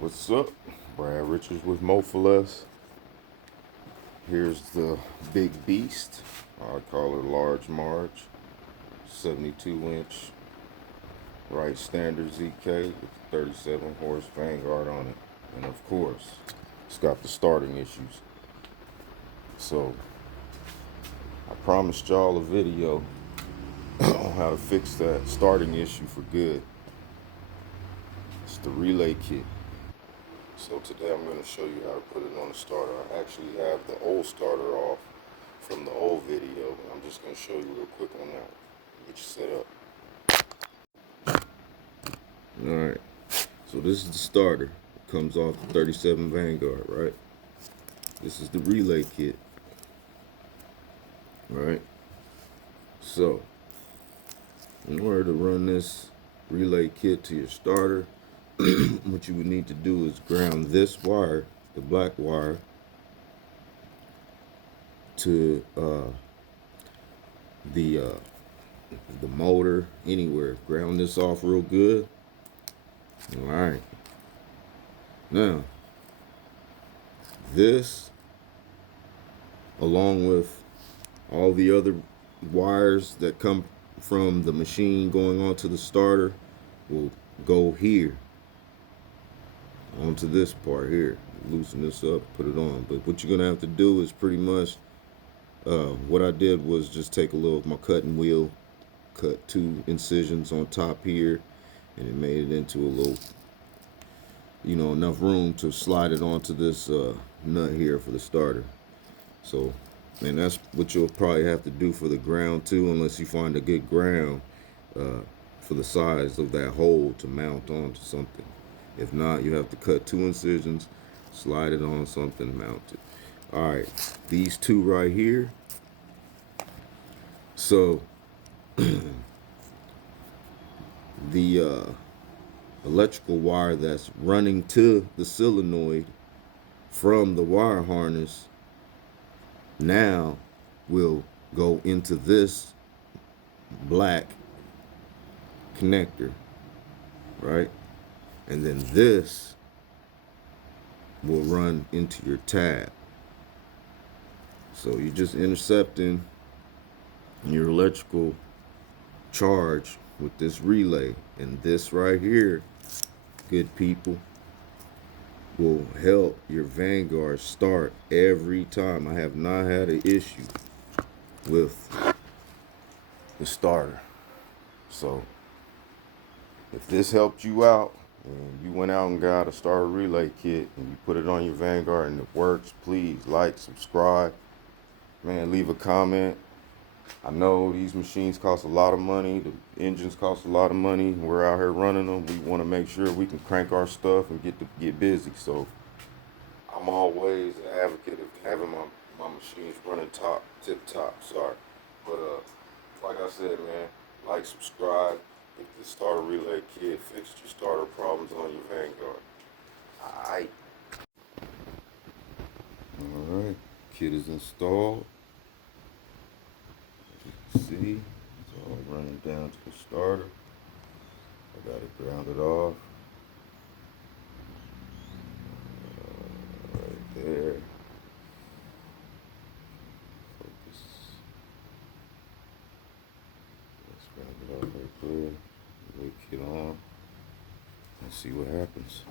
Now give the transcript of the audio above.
What's up? Brad Richards with Mofiless. Here's the big beast. I call her Large Marge. 72-inch right standard ZK with 37 horse Vanguard on it. And of course, it's got the starting issues. So, I promised y'all a video on how to fix that starting issue for good. It's the relay kit. So today I'm going to show you how to put it on the starter. I actually have the old starter off from the old video. I'm just going to show you real quick on that. Get you set up. Alright, so this is the starter. It comes off the 37 Vanguard, right? This is the relay kit. Right? So, in order to run this relay kit to your starter, what you would need to do is ground this wire, the black wire, to the motor, anywhere. Ground this off real good. All right. Now, this, along with all the other wires that come from the machine going onto the starter, will go here, onto this part here. Loosen this up, put it on. But what you're gonna have to do is pretty much what I did was just take a little of my cutting wheel, cut 2 incisions on top here, and it made it into a little, you know, enough room to slide it onto this nut here for the starter. So, and that's what you'll probably have to do for the ground too, unless you find a good ground for the size of that hole to mount onto something. If not, you have to cut 2 incisions, slide it on something, mount it. All right, these 2 right here. So the electrical wire that's running to the solenoid from the wire harness now will go into this black connector, right? And then this will run into your tab. So you're just intercepting your electrical charge with this relay. And this right here, good people, will help your Vanguard start every time. I have not had an issue with the starter. So if this helped you out and you went out and got a starter relay kit and you put it on your Vanguard and it works, please like, subscribe, man, leave a comment. I know these machines cost a lot of money. The engines cost a lot of money. We're out here running them. We want to make sure we can crank our stuff and get busy. So I'm always an advocate of having my machines running tip top. Sorry, but like I said, man, like, subscribe. Get the starter relay kit. Fix your starter problems on your Vanguard. All right. Kit is installed. See, it's all running down to the starter. I got it grounded off. Right there. Focus. Let's ground it off right there. Relay kit on. Let's see what happens.